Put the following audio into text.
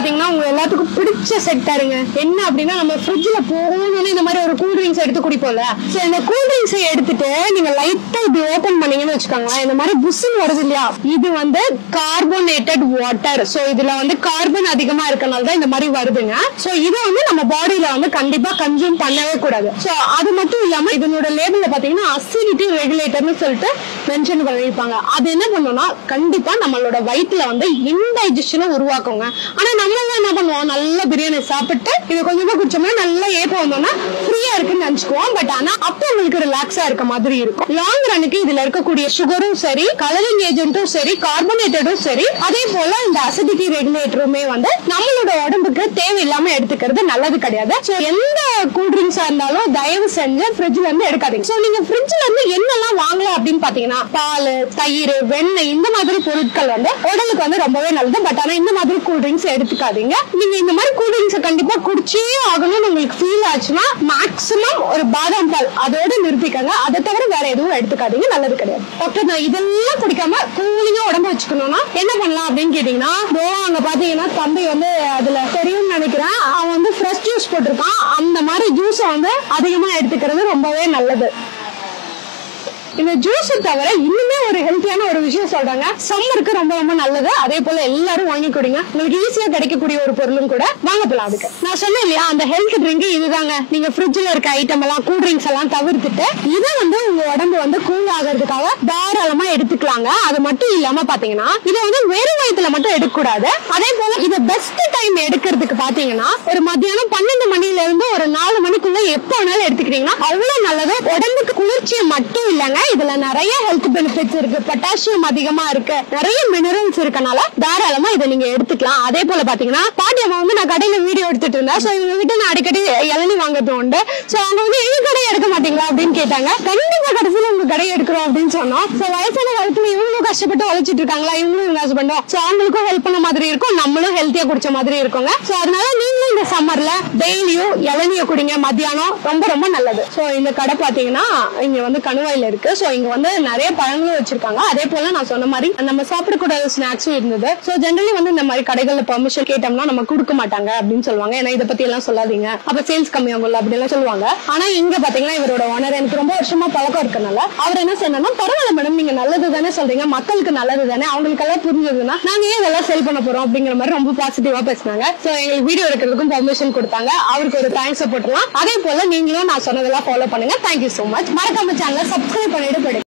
பாத்தீங்கன்னா உங்க எல்லாத்துக்கும் பிடிச்ச செக்டாருங்க. என்ன அப்படின்னா நம்ம ஃப்ரிட்ஜ்ல போகணும்னு இந்த மாதிரி ஒரு கூல் ட்ரிங்க்ஸ் எடுத்து குடிப்போம்ல. சோ இந்த கூல் ட்ரிங்க்ஸ் எடுத்துட்டு நீங்க லைட்டா இப்படி ஓபன் பண்ணீங்கன்னு வச்சுக்கோங்களேன், இந்த மாதிரி புஷ்ன்னு வருது இல்லையா, இது வந்து கார்போனேட்டட் வாட்டர். சோ இதுல வந்து கார்பன் அதிகமா இருக்கனால தான் இந்த மாதிரி வருதுங்க. சோ இதை வந்து நம்ம பாடியில வந்து கண்டிப்பா கன்சியூம் பண்ணவே கூடாது. சோ அது மட்டும் இல்லாம இதனோட லேபிள்ல பாத்தீங்கன்னா அசிடிட்டி ரெகுலேட்டர்னு சொல்லிட்டு மென்ஷன் பண்ணிருப்பாங்க. அது என்ன பண்ணும்னா கண்டிப்பா நம்மளோட வயிற்றுல வந்து இன்டைஜஷனை உருவாக்குங்க. ஆனா நம்ம என்ன பண்ணுவோம், நல்ல பிரியாணி சாப்பிட்டு இதை கொஞ்சமா குடிச்சோம்னா நல்லா ஏப்பம் வந்தோம்னா ஃப்ரீயா இருக்குன்னு நினைச்சுக்குவோம். பட் ஆனா அப்ப உங்களுக்கு ரிலாக்ஸா இருக்க மாதிரி இருக்கும். லாங் ரனுக்கு இதுல இருக்கக்கூடிய சுகரும் சரி, கலரிங் ஏஜென்ட்டும் சரி, கார்பனேட்டடும் சரி, அதே போல இந்த அசிடிட்டி ரெகுலேட்டருமே வந்து நம்மளோட உடம்புக்கு தேவையில்லாம எடுத்துக்கிறது நல்லது கிடையாது. சோ எந்த கூல் ட்ரிங்க்ஸா இருந்தாலும் தயவு செஞ்சு ஃப்ரிட்ஜ்ல இருந்து எடுக்காதீங்க. சோ நீங்க ஃப்ரிட்ஜ்ல இருந்து என்னெல்லாம் வாங்கலாம் அப்படின்னு பாத்தீங்கன்னா பால், தயிர், வெண்ணெய் இந்த மாதிரி பொருட்கள் வந்து உடலுக்கு வந்து ரொம்பவே நல்லது. பட் ஆனா இந்த மாதிரி கூல் ட்ரிங்க்ஸ் எடுத்துக்காதீங்க. நீங்க இந்த மாதிரி கூல் ட்ரிங்க்ஸ் கண்டிப்பா குடிச்சே ஆகணும்னு உங்களுக்கு ஃபீல் ஆச்சுன்னா மேக்ஸிமம் ஒரு பாதாம் பால் அதோட நிறுத்திக்கங்க. அதை தவிர வேற எதுவும் எடுத்துக்காதீங்க, நல்லது கிடையாது. டாக்டர் நான் இதெல்லாம் குடிக்காம கூலிங்கா உடம்பு வச்சுக்கணும்னா என்ன பண்ணலாம் அப்படின்னு கேட்டீங்கன்னா, அங்க பாத்தீங்கன்னா தம்பி வந்து அதுல தெரியும்னு நினைக்கிறேன், அவன் வந்து ஃப்ரெஷ் ஜூஸ் போட்டிருக்கான். அந்த மாதிரி ஜூஸ் வந்து அதிகமா எடுத்துக்கிறது ரொம்பவே நல்லது. இந்த ஜூஸ் தவிர இன்னுமே ஒரு ஹெல்த்தியான ஒரு விஷயம் சொல்றாங்க, சம்மருக்கு ரொம்ப ரொம்ப நல்லது. அதே போல எல்லாரும் வாங்கி குடிங்க, உங்களுக்கு ஈஸியா கிடைக்கக்கூடிய ஒரு பொருளும் கூட. வாங்க போலாம். அதுக்கு நான் சொன்னேன் இல்லையா, அந்த ஹெல்த் ட்ரிங்க் இதுதாங்க. நீங்க ஃப்ரிட்ஜ்ல இருக்க ஐட்டம் எல்லாம், கூல் ட்ரிங்க்ஸ் எல்லாம் தவிர்த்துட்டு இதை வந்து உங்க உடம்பு வந்து கூல் ஆகிறதுக்காக தாராளமா எடுத்துக்கலாங்க. அது மட்டும் இல்லாம பாத்தீங்கன்னா இதை வந்து வெறும் வயிற்றுல மட்டும் எடுக்க கூடாது. அதே போல இது பெஸ்ட் டைம் எடுக்கிறதுக்கு பாத்தீங்கன்னா ஒரு மத்தியானம் 12 மணில இருந்து ஒரு 4 மணிக்குள்ள எப்ப வேணாலும் எடுத்துக்கிறீங்கன்னா அவ்வளவு நல்லது. உடம்புக்கு குளிர்ச்சியை மட்டும் இல்லங்க, இதுல நிறைய ஹெல்த் பெனிஃபிட்ஸ் இருக்கு. பொட்டாசியம் அதிகமா இருக்கு, நிறைய மினரல்ஸ் இருக்கனால தாராளமா இதை நீங்க எடுத்துக்கலாம். அதே போல பாத்தீங்கன்னா பாட்டி அம்மா வந்து நான் கடையில வீடியோ எடுத்துட்டு இருந்தேன். சோ இவங்க கிட்ட நான் அடிக்கடி இளநீ வாங்குறது உண்டு. சோ அவங்க வந்து எங்க கடை எடுக்க மாட்டீங்களா அப்படின்னு கேட்டாங்க. கண்டிப்பா கடைசியில உங்க கடை எடுக்கிறோம் அப்படின்னு சொன்னோம். சோ வயசான காலத்துல இவங்களும் கஷ்டப்பட்டு உழைச்சிட்டு இருக்காங்களா, இவங்களும் கஷ்டப்பட்டோம். சோ அவங்களுக்கும் ஹெல்ப் பண்ண மாதிரி இருக்கும், நம்மளும் ஹெல்த்தியா குடிச்ச மாதிரி இருக்குங்க. சோ அதனால நீங்களும் இந்த சம்மர்ல டெய்லியும் இளநிய குடிங்க மத்தியானம், ரொம்ப ரொம்ப நல்லது. சோ இந்த கடை பாத்தீங்கன்னா இங்க வந்து கணுவாயில இருக்கு. சோ இங்க வந்து நிறைய பழங்களும் வச்சிருக்காங்க. அதே போல நான் சொன்ன மாதிரி நம்ம சாப்பிடக்கூடாத ஸ்நாக்ஸும் இருந்தது. சோ ஜெனரலி வந்து இந்த மாதிரி கடைகள்ல பெர்மிஷன் கேட்டோம்னா நம்ம கொடுக்க மாட்டாங்க அப்படின்னு சொல்லுவாங்க. ஏன்னா இதை பத்தி எல்லாம் சொல்லாதீங்க, அப்ப சேல்ஸ் கம்மியாகும்ல அப்படி எல்லாம் சொல்லுவாங்க. ஆனா இங்க பாத்தீங்கன்னா இவரோட ஓனர் எனக்கு ரொம்ப வருஷமா பழக்கம் இருக்கனால அவர் என்ன சொன்னா, பரவாயில்ல மேடம், நீங்க நல்லது தானே சொல்றீங்க, மக்களுக்கு நல்லது தானே, அவங்களுக்கு எல்லாம் புரிஞ்சதுன்னா நாங்க ஏன் இதெல்லாம் செல் பண்ண போறோம் அப்படிங்கிற மாதிரி ரொம்ப பாசிட்டிவா பேசினாங்க. சோ எங்களுக்கு வீடியோ எடுக்கிறதுக்கும் பெர்மிஷன் கொடுத்தாங்க. அவருக்கு ஒரு தேங்க்ஸ் போட்டுலாம். அதே போல நீங்களும் நான் சொன்னதெல்லாம் ஃபாலோ பண்ணுங்க. Thank you so much. மறக்காம சேனலை சப்ஸ்கிரைப் பண்ணிட்டு போயிடுங்க.